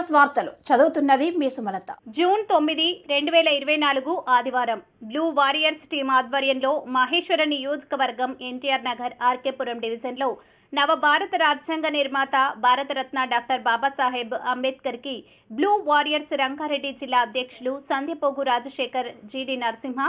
News వార్తలు చదువుతున్నది మీ Sumalatha. June 9, 2024 ఆదివారం బ్లూ వారియర్స్ టీం ఆధ్వర్యంలో మహేశ్వర నియోజకవర్గం ఎన్టీఆర్ నగర్ ఆర్కేపురం డివిజన్లో నవ భారత రాజ్యాంగ నిర్మాత భారతరత్న డాక్టర్ బాబాసాహెబ్ అంబేద్కర్ కి బ్లూ వారియర్స్ రంగారెడ్డి జిల్లా అధ్యక్షులు సంధ్యపోగు రాజశేఖర్, జీడి నరసింహ,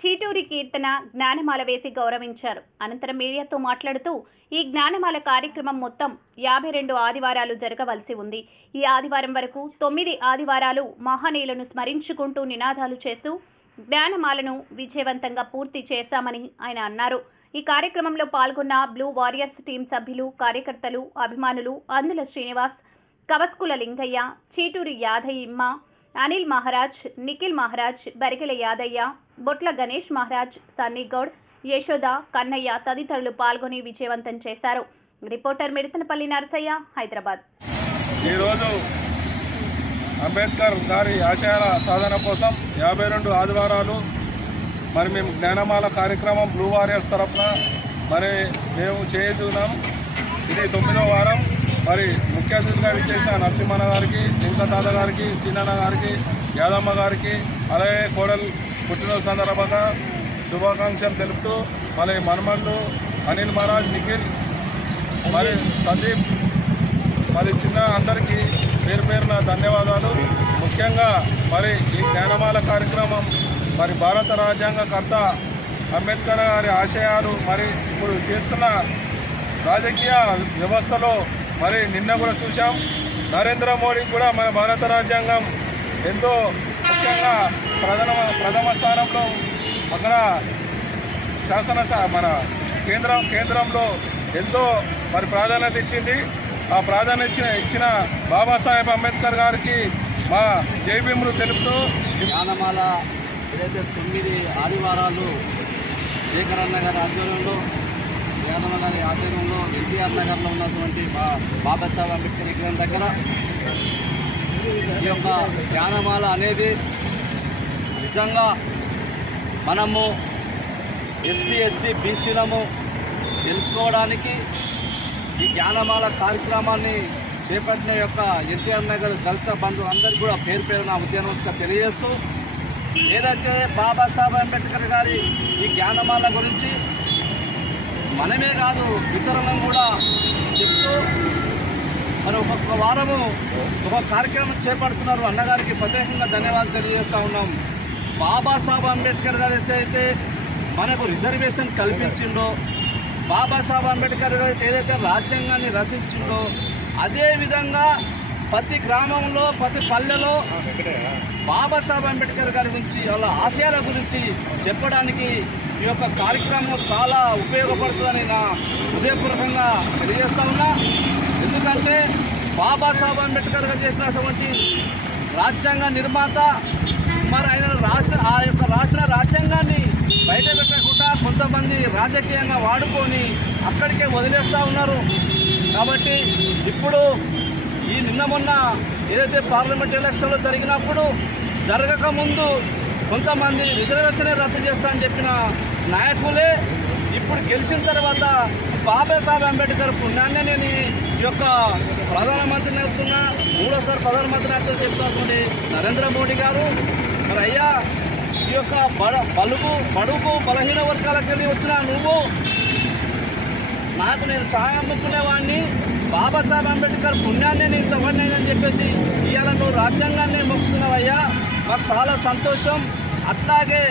చీటూరి కీర్తన జ్ఞానమాల వేసి గౌరవించారు. అనంతరం మీడియాతో మాట్లాడుతూ ఈ జ్ఞానమాల కార్యక్రమం మొత్తం 52 ఆదివారాలు జరగవలసి ఉంది. ఈ ఆదివారం వరకు 9 ఆదివారాలు మహనీయులను స్మరించుకుంటూ నినాదాలు చేస్తూ జ్ఞానమాలను విజయవంతంగా పూర్తి చేశామని ఆయన అన్నారు. ఈ కార్యక్రమంలో పాల్గొన్న బ్లూ వారియర్స్ టీం సభ్యులు, కార్యకర్తలు, అభిమానులు అందుల శ్రీనివాస్, కవస్కుల లింగయ్య, చీటూరి యాదయ్యమ్మ, అనిల్ మహారాజ్, నిఖిల్ మహారాజ్, బరిగెల యాదయ్య, బొట్ల గణేష్ మహారాజ్, సన్నీగౌడ్, యశోద, కన్నయ్య తదితరులు పాల్గొని విజయవంతం చేశారు. రిపోర్టర్ మిడతనపల్లి నరసయ్య, హైదరాబాద్. ఈరోజు అంబేద్కర్ గారి ఆశయాల సాధన కోసం 52 ఆదివారాలు మేము జ్ఞానమాల కార్యక్రమం బ్లూ వారియర్స్ తరఫున మేము చేస్తున్నాం. ఇది 9వ వారం. ముఖ్య అతిథిగా విచ్చేసిన నరసింహన్న గారికి, వెంకటాద గారికి, సీనన్న గారికి, యాదమ్మ గారికి, అలాగే కోడలు పుట్టినరోజు సందర్భంగా శుభాకాంక్షలు తెలుపుతూ మనమళ్ళు అనిల్ మహారాజ్, నిఖిల్, సందీప్, చిన్న అందరికీ పేరు పేరున ధన్యవాదాలు. ముఖ్యంగా ఈ జ్ఞానమాల కార్యక్రమం భారత రాజ్యాంగకర్త అంబేద్కర్ గారి ఆశయాలు ఇప్పుడు చేస్తున్న రాజకీయ వ్యవస్థలో నిన్న కూడా చూసాం. నరేంద్ర మోడీ కూడా మన భారత రాజ్యాంగం ఎంతో ముఖ్యంగా ప్రథమ స్థానంలో అక్కడ కేంద్రంలో ఎంతో ప్రాధాన్యత ఇచ్చింది. ఆ ప్రాధాన్యత ఇచ్చిన బాబాసాహెబ్ అంబేద్కర్ గారికి మా జైభీములు తెలుపుతూ జ్ఞానమాల ఏదైతే 9 ఆదివారాలు శేఖరన్న గారి ఆధ్వర్యంలో, యాదమ్మ గారి ఆధ్వర్యంలో ఎన్టీఆర్ నగర్లో ఉన్నటువంటి బాబాసాహెబ్ అంబేద్కర్ విగ్రహం దగ్గర ఈ యొక్క జ్ఞానమాల అనేది నిజంగా మనము ఎస్సీ, ఎస్టీ, బీసీలము తెలుసుకోవడానికి ఈ జ్ఞానమాల కార్యక్రమాన్ని చేపట్టిన యొక్క ఎన్టీఆర్ నగర్ దళిత బంధువులందరికీ కూడా పేరు పేరున ఉద్యమస్గా తెలియజేస్తూ, ఏదైతే బాబాసాహెబ్ అంబేద్కర్ గారి ఈ జ్ఞానమాల గురించి మనమే కాదు ఇతరులను కూడా చెప్తూ ఒక్కొక్క వారము ఒక కార్యక్రమం చేపడుతున్నారు. అన్నగారికి ప్రత్యేకంగా ధన్యవాదాలు తెలియజేస్తూ ఉన్నాం. బాబాసాహెబ్ అంబేద్కర్ గారు అయితే మనకు రిజర్వేషన్ కల్పించిండో, బాబాసాహెబ్ అంబేద్కర్ గారు ఏదైతే రాజ్యాంగాన్ని రచించిండో, అదేవిధంగా ప్రతి గ్రామంలో, ప్రతి పల్లెలో బాబాసాహెబ్ అంబేద్కర్ గారి గురించి, వాళ్ళ ఆశయాల గురించి చెప్పడానికి ఈ యొక్క కార్యక్రమం చాలా ఉపయోగపడుతుందని నా హృదయపూర్వకంగా తెలియజేస్తా ఉన్నా. ఎందుకంటే బాబాసాహెబ్ అంబేద్కర్ గారు చేసినటువంటి రాజ్యాంగ నిర్మాత ఆయన రాసిన రాజ్యాంగాన్ని బయట పెట్టకుండా కొంతమంది రాజకీయంగా వాడుకొని అక్కడికే వదిలేస్తూ ఉన్నారు. కాబట్టి ఇప్పుడు ఈ నిన్న మొన్న ఏదైతే పార్లమెంట్ ఎలక్షన్లు జరిగినప్పుడు జరగకముందు కొంతమంది రిజర్వేషనే రద్దు చేస్తా అని చెప్పిన నాయకులే ఇప్పుడు గెలిచిన తర్వాత బాబాసాహెబ్ అంబేద్కర్ పుణ్యాన్ని నేను ఈ యొక్క ప్రధానమంత్రిని అవుతున్నా, 3వసారి ప్రధానమంత్రి అవుతూ చెప్తున్నటువంటి నరేంద్ర మోడీ గారు అయ్యా ఈ యొక్క బడుగు బలహీన వర్గాలకు వెళ్ళి వచ్చిన నువ్వు నాకు నేను ఛాయ అమ్ముకునేవాడిని, బాబాసాహెబ్ అంబేద్కర్ పుణ్యాన్ని నేను ఇంతవాడిని చెప్పేసి ఇవాళ నువ్వు రాజ్యాంగాన్ని మొక్కుతున్నావయ్యా, మాకు చాలా సంతోషం. అట్లాగే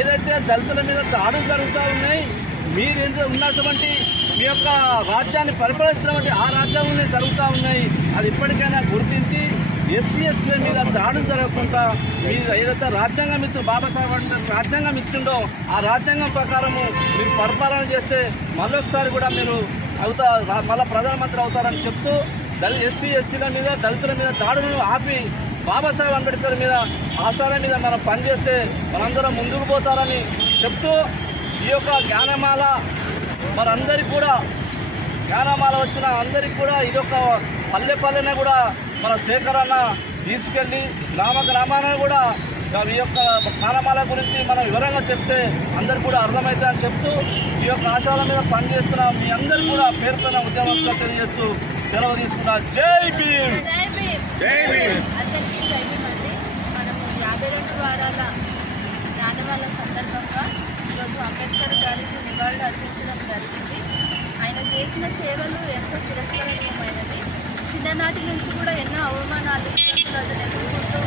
ఏదైతే దళితుల మీద దాడులు జరుగుతూ ఉన్నాయి, మీరు ఉన్నటువంటి మీ యొక్క రాజ్యాన్ని పరిపాలిస్తున్నటువంటి ఆ రాజ్యాంగంలో జరుగుతూ ఉన్నాయి, అది ఇప్పటికైనా గుర్తించి ఎస్సీ, ఎస్టీల మీద దాడులు జరగకుండా మీరు ఏదైతే రాజ్యాంగం బాబాసాహెబ్ రాజ్యాంగం ఇచ్చిండో ఆ రాజ్యాంగం ప్రకారము మీరు పరిపాలన చేస్తే మళ్ళొకసారి కూడా మీరు మళ్ళీ ప్రధానమంత్రి అవుతారని చెప్తూ ఎస్సీ, ఎస్టీల మీద, దళితుల మీద దాడులను ఆపి బాబాసాహెబ్ అంబేద్కర్ మీద ఆశయాల మీద మనం పనిచేస్తే మనందరం ముందుకు పోతారని చెప్తూ ఈ యొక్క జ్ఞానమాల మనందరికీ కూడా జ్ఞానమాల వచ్చిన అందరికీ కూడా ఇదొక పల్లె కూడా మన శేఖరన్న తీసుకెళ్ళి గ్రామాలను కూడా ఈ యొక్క జ్ఞానమాల గురించి మనం వివరంగా చెప్తే అందరికి కూడా అర్థమవుతుందని చెప్తూ ఈ యొక్క ఆశయాల మీద పనిచేస్తున్న మీ అందరికీ కూడా పేరుపైన ఉద్యమంగా తెలియజేస్తూ సెలవు తీసుకున్నా. జై భీమ్. అందరికీ జై భీమ్ అండి. మనము 52 వారాల జ్ఞానవాళ్ళ సందర్భంగా ఈరోజు అంబేద్కర్ గారికి నివాళులు అర్పించడం జరిగింది. ఆయన చేసిన సేవలు ఎంతో చిరస్మరణీయమైనవి. చిన్ననాటి నుంచి కూడా ఎన్నో అవమానాలు ఇబ్బందులను ఎదుర్కొంటూ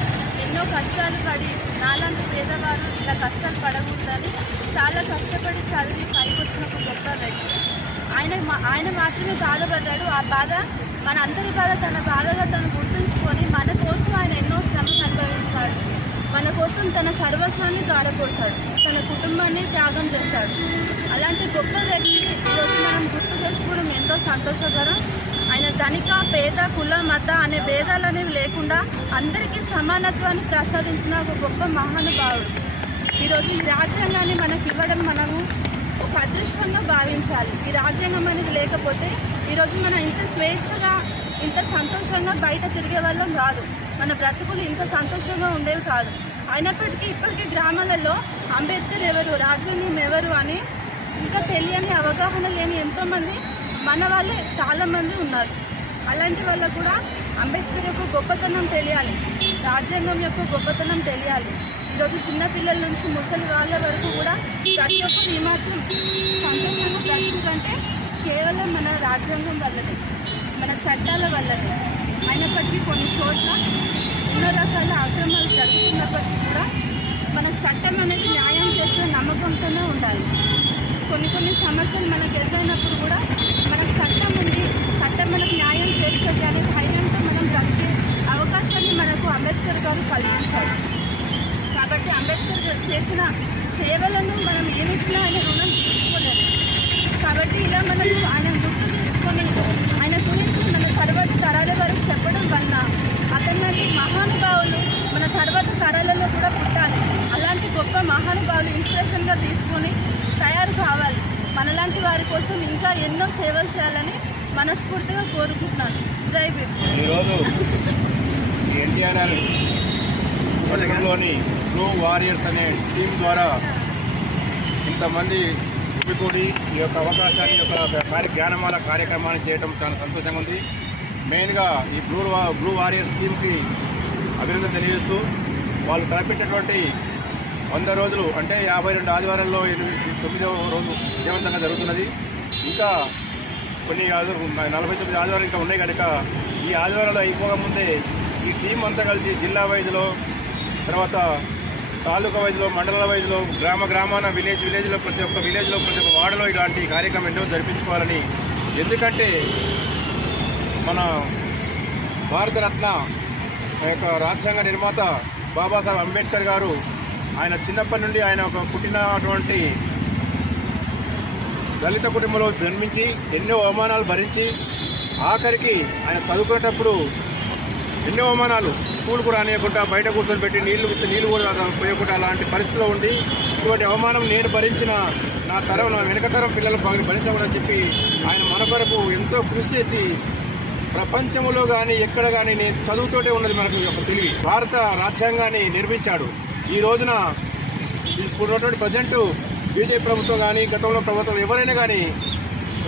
ఎన్నో కష్టాలు పడి నాలాంటి పేదవారు ఇలా కష్టాలు పడకూడదని చాలా కష్టపడి చదివి పైకి వచ్చిన ఒక గొప్ప వ్యక్తి. ఆయన మాత్రమే బాధపడ్డాడు. ఆ బాధ మన అందరి బాధ తన బాధగా తను గుర్తుంచుకొని మన కోసం ఆయన ఎన్నో శ్రమను అనుభవించాడు. మన కోసం తన సర్వస్వాన్ని ధారపోసాడు, తన కుటుంబాన్ని త్యాగం చేశాడు. అలాంటి గొప్ప వ్యక్తి ఈరోజు మనం గుర్తు చేసుకోవడం ఎంతో సంతోషకరం. ఆయన ధనిక పేద కుల మత అనే భేదాలు అనేవి లేకుండా అందరికీ సమానత్వాన్ని ప్రసాదించిన ఒక గొప్ప మహానుభావుడు. ఈరోజు ఈ రాజ్యాంగాన్ని మనకి ఇవ్వడం మనము ఒక అదృష్టంగా భావించాలి. ఈ రాజ్యాంగం అనేది లేకపోతే ఈరోజు మనం ఇంత స్వేచ్ఛగా ఇంత సంతోషంగా బయట తిరిగే వాళ్ళం కాదు, మన బ్రతుకులు ఇంత సంతోషంగా ఉండేవి కాదు. అయినప్పటికీ ఇప్పటికీ గ్రామాలలో అంబేద్కర్ ఎవరు, రాజ్యాంగం ఎవరు అని ఇంకా తెలియని అవగాహన లేని ఎంతోమంది మన వాళ్ళే చాలామంది ఉన్నారు. అలాంటి వాళ్ళకు కూడా అంబేద్కర్ యొక్క గొప్పతనం తెలియాలి, రాజ్యాంగం యొక్క గొప్పతనం తెలియాలి. ఈరోజు చిన్నపిల్లల నుంచి ముసలి వాళ్ళ వరకు కూడా ప్రతి ఒక్కరు ఈ మాత్రం సంతోషంగా బ్రతుకుకంటే కేవలం మన రాజ్యాంగం వల్లనే, మన చట్టాల వల్లనే. అయినప్పటికీ కొన్ని చోట్ల ఎన్నో రకాల అక్రమాలు జరుగుతున్నప్పటికీ కూడా మన చట్టం అనేది న్యాయం చేసే నమ్మకంతోనే ఉండాలి. కొన్ని సమస్యలు మనకు ఎదురైనప్పుడు కూడా మనకు చట్టం ఉంది, చట్టం మనకు న్యాయం చేస్తుంది అనే ధైర్యంతో మనం బ్రతికే అవకాశాన్ని మనకు అంబేద్కర్ గారు కల్పించారు. కాబట్టి అంబేద్కర్ గారు చేసిన సేవలను మనం ఏమిచ్చినా ఆయన రుణం తీసుకోలేదు. కాబట్టి ఇలా మనకు ఆయన గుర్తు తీసుకొని ఆయన గురించి మన తర్వాత తరాల వరకు చెప్పడం వల్ల అతని మహానుభావులు మన తర్వాత తరాలలో కూడా పుట్టాలి. అలాంటి గొప్ప మహానుభావులు ఇన్స్పిరేషన్గా తీసుకొని తయారు కావాలి. మనలాంటి వారి కోసం ఇంకా ఎన్నో సేవలు చేయాలని మనస్ఫూర్తిగా కోరుకుంటున్నాను. జై భీమ్. ఈరోజు ఎన్టీఆర్ లోని బ్లూ వారియర్స్ అనే టీం ద్వారా ఇంతమంది గుమికూడి ఈ యొక్క అవకాశాన్ని జ్ఞానమాల కార్యక్రమాన్ని చేయడం చాలా సంతోషంగా ఉంది. మెయిన్గా ఈ బ్లూ వారియర్స్ టీంకి అభినందన తెలియజేస్తూ వాళ్ళు తలపెట్టినటువంటి 100 రోజులు అంటే 52 ఆదివారాల్లో 9వ రోజు విజయవంతంగా జరుగుతున్నది. ఇంకా కొన్ని 49 ఆదివారాలు ఇంకా ఉన్నాయి కనుక ఈ ఆదివారాలు అయిపోకముందే ఈ టీం అంతా కలిసి జిల్లా వైద్యులో, తర్వాత తాలూకా వైద్యులో, మండల వైద్యులో, గ్రామాన విలేజ్లో ప్రతి ఒక్క విలేజ్లో ప్రతి ఒక్క వార్డులో ఇలాంటి కార్యక్రమం ఎన్నో జరిపించుకోవాలని. ఎందుకంటే మన భారతరత్న యొక్క రాజ్యాంగ నిర్మాత బాబాసాహెబ్ అంబేద్కర్ గారు ఆయన చిన్నప్పటి నుండి ఆయన ఒక పుట్టినటువంటి దళిత కుటుంబంలో జన్మించి ఎన్నో అవమానాలు భరించి ఆఖరికి ఆయన చదువుకునేటప్పుడు ఎన్నో అవమానాలు, స్కూల్ కూడా అనేయకుండా బయట కూర్చొని పెట్టి నీళ్లు కూడా పోయకుండా అలాంటి పరిస్థితిలో ఉండి ఇటువంటి అవమానం నేను భరించిన నా వెనక తరం పిల్లలు భరించకూడదని చెప్పి ఆయన మన కొరకు ఎంతో కృషి చేసి ప్రపంచంలో కానీ ఎక్కడ కానీ నేను చదువుతోటే ఉన్నది మనకు ఒక తెలివి భారత రాజ్యాంగాన్ని నిర్మించాడు. ఈ రోజున ఇప్పుడున్నటువంటి ప్రజెంట్ బీజేపీ ప్రభుత్వం కానీ గతంలో ప్రభుత్వం ఎవరైనా కానీ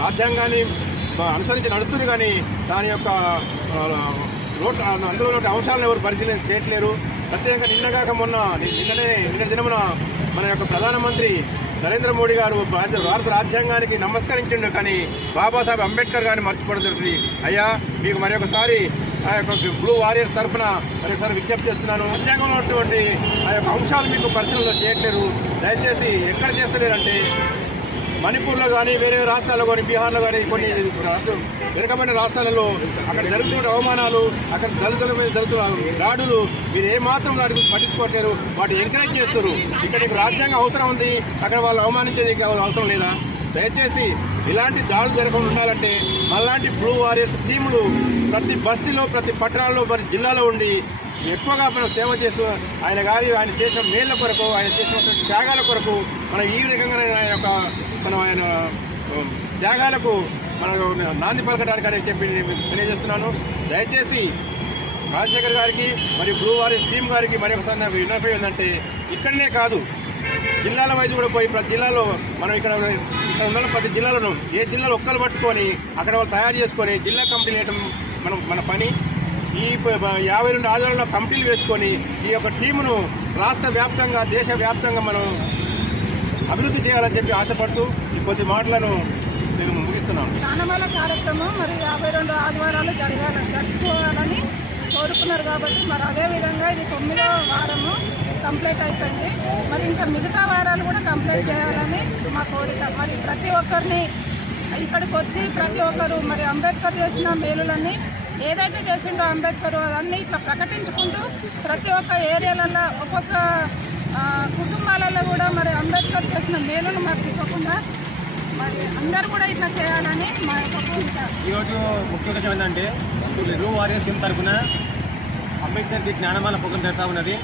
రాజ్యాంగాన్ని అనుసరించి నడుస్తుంది, కానీ దాని యొక్క అందులో అంశాలను ఎవరు పరిశీలన చేయట్లేరు. ప్రత్యేకంగా నిన్న దినమున మన యొక్క ప్రధానమంత్రి నరేంద్ర మోడీ గారు భారత రాజ్యాంగానికి నమస్కరించిండు, కానీ బాబాసాహెబ్ అంబేద్కర్ గారిని మర్చిపోవడం జరుగుతుంది. అయ్యా, మీకు మరొకసారి ఆ యొక్క బ్లూ వారియర్స్ తరఫున మరొకసారి విజ్ఞప్తి చేస్తున్నాను. రాజ్యాంగంలో ఉన్నటువంటి ఆ యొక్క అంశాలు మీకు పరిశీలన చేయట్లేరు. దయచేసి ఎక్కడ చేస్తలేరంటే మణిపూర్లో కానీ వేరే రాష్ట్రాల్లో కానీ బీహార్లో కానీ కొన్ని వెనుకబడిన రాష్ట్రాలలో అక్కడ జరుగుతున్న అవమానాలు, అక్కడ దళితుల మీద జరుగుతున్న దాడులు మీరు ఏమాత్రం దాడి గురించి పట్టించుకోవట్లేరు, వాటిని ఎంకరేజ్ చేస్తారు. ఇక్కడ నీకు రాజ్యాంగం అవసరం ఉంది, అక్కడ వాళ్ళు అవమానించేది అవసరం లేదా? దయచేసి ఇలాంటి దాడులు జరగకుండా ఉండాలంటే మనలాంటి బ్లూ వారియర్స్ టీములు ప్రతి బస్తీలో, ప్రతి పట్టణాల్లో, ప్రతి జిల్లాలో ఉండి ఎక్కువగా మనం సేవ చేస్తూ ఆయన చేసిన మేళ్ల కొరకు, ఆయన చేసిన త్యాగాల కొరకు మనం ఈ రకంగా ఆయన త్యాగాలకు మనం నాంది పలకడానికి అని చెప్పి నేను తెలియజేస్తున్నాను. దయచేసి రాజశేఖర్ గారికి మరియు బ్లూ వారియర్స్ టీం గారికి మరి ఒకసారి విన్నపం ఏంటంటే ఇక్కడనే కాదు, జిల్లాల వైద్యు కూడా పోయి ప్రతి జిల్లాలో మనం ఇక్కడ ఉన్న ప్రతి జిల్లాలను ఏ జిల్లాలో ఒక్కరు పట్టుకొని అక్కడ వాళ్ళు తయారు చేసుకొని జిల్లా కమిటీ వేయడం మన పని. ఈ 52 ఆదివారాల్లో కమిటీలు వేసుకొని ఈ యొక్క టీమును రాష్ట్ర వ్యాప్తంగా దేశ వ్యాప్తంగా మనం అభివృద్ధి చేయాలని చెప్పి ఆశపడుతూ ఈ కొద్ది మాటలను నేను ముగిస్తున్నాను. దానమాల కార్యక్రమం మరి 52 ఆదివారాలు జరుపుకోవాలని కోరుకున్నారు కాబట్టి మరి అదేవిధంగా ఇది 9వ వారము కంప్లీట్ అయిపోయింది. మరి ఇంకా మిగతా వారాలు కూడా కంప్లీట్ చేయాలని మా కోరిక. మరి ప్రతి ఒక్కరిని ఇక్కడికి వచ్చి ప్రతి ఒక్కరు మరి అంబేద్కర్ చేసిన మేలులన్నీ ఏదైతే చేసిండో అంబేద్కర్ అదన్నీ ఇట్లా ప్రకటించుకుంటూ ప్రతి ఒక్క ఏరియాలలో ఒక్కొక్క కుటుంబాలలో కూడా మరి అంబేద్కర్ చేసిన మేలును మర్చిపోకుండా మరి అందరూ కూడా ఇట్లా చేయాలని మా యొక్క కోరిక. ఈరోజు ముఖ్య ఉద్దేశం ఏంటంటే బ్లూ వారియర్స్ టీం తరఫున అంబేద్కర్కి జ్ఞానమాల ప్రోగ్రాం జరుగుతూ ఉన్నది.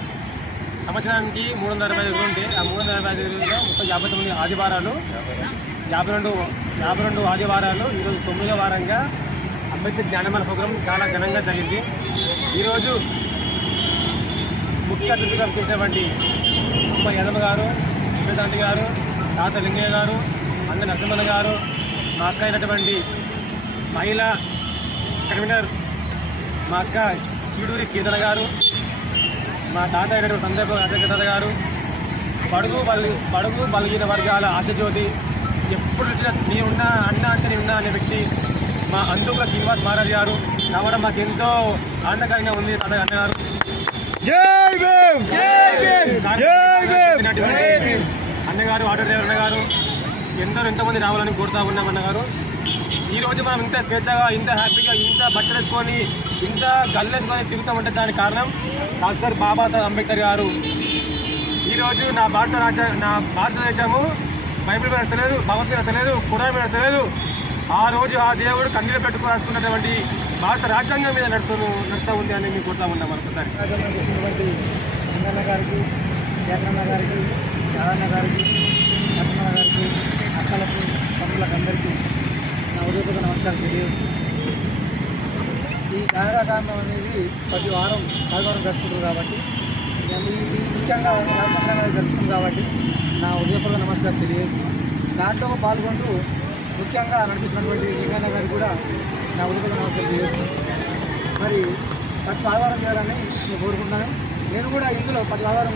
సంవత్సరానికి 365 ఉంటే ఆ 365 రోజుల్లో 59 ఆదివారాలు 52 ఆదివారాలు ఈరోజు 9వ వారంగా అంబేద్కర్ జ్ఞానమాల ప్రోగ్రాం చాలా ఘనంగా జరిగింది. ఈరోజు ముఖ్య అతిథిగా చేసినటువంటి అమ్మ యదమ్మ గారు, వివేకాంతి గారు, తాత లింగయ్య గారు, అన్న నరసింహన్న గారు, మా అక్క అయినటువంటి మహిళా కన్వీనర్ మా అక్క చీడూరి కీర్తన గారు, మా తాత అయినటువంటి సందర్భ అధ్యక్షత గారు, బడుగు బలహీన వర్గాల ఆశజ్యోతి, ఎప్పుడు వచ్చినా నేనున్నా అన్న అంటే నేనున్నా అనే వ్యక్తి మా అందుకుల శ్రీనివాస్ మహారాజ్ గారు రావడం మాకు ఎంతో ఆనందకరంగా ఉంది. తాత అన్నగారు అన్నగారు, ఆటో డ్రైవర్ అన్నగారు, ఎంతమంది రావాలని కోరుతా ఉన్నాం అన్నగారు. ఈరోజు మనం ఇంత స్వేచ్ఛగా, ఇంత హ్యాపీగా, ఇంత బట్టలు వేసుకొని, ఇంత గల్లేసుకొని తిరుగుతామంటే దానికి కారణం డాక్టర్ బాబాసాహెబ్ అంబేద్కర్ గారు. ఈరోజు నా భారతదేశము బైబిల్ మీద నచ్చలేదు, భగవద్గీత నచ్చలేదు, ఖురాన్ మీద నచ్చలేదు. ఆ రోజు ఆ దేవుడు కన్నీరు పెట్టుకుని రాసుకున్నటువంటి భారత రాజ్యాంగం మీద నడుస్తూ ఉంది అని మేము కోరుతా ఉన్నాం. మరొకసారి లింగన్న గారికి, శేఖరన్న గారికి, యాదన్న గారికి, నరసింహన్న గారికి, అక్కలకు, తమ్ములకు అందరికీ నా ఉదయపూర్వక నమస్కారం తెలియజేస్తుంది. ఈ కార్యక్రమం అనేది ప్రతి వారం ఆదివారం జరుపుకుంటారు కాబట్టి ముఖ్యంగా రాష్ట్రంగా జరుపుతుంది కాబట్టి నా ఉదయపూర్వక నమస్కారం తెలియజేస్తుంది. దాంట్లో పాల్గొంటూ ముఖ్యంగా నడిపిస్తున్నటువంటి లింగన్న గారికి కూడా నా ఉదయపూర్వక నమస్కారం తెలియజేస్తుంది. మరి ప్రతి ఆదివారం చేయాలని నేను కోరుకుంటున్నాను. నేను కూడా ఇందులో ప్రతి ఆదివారం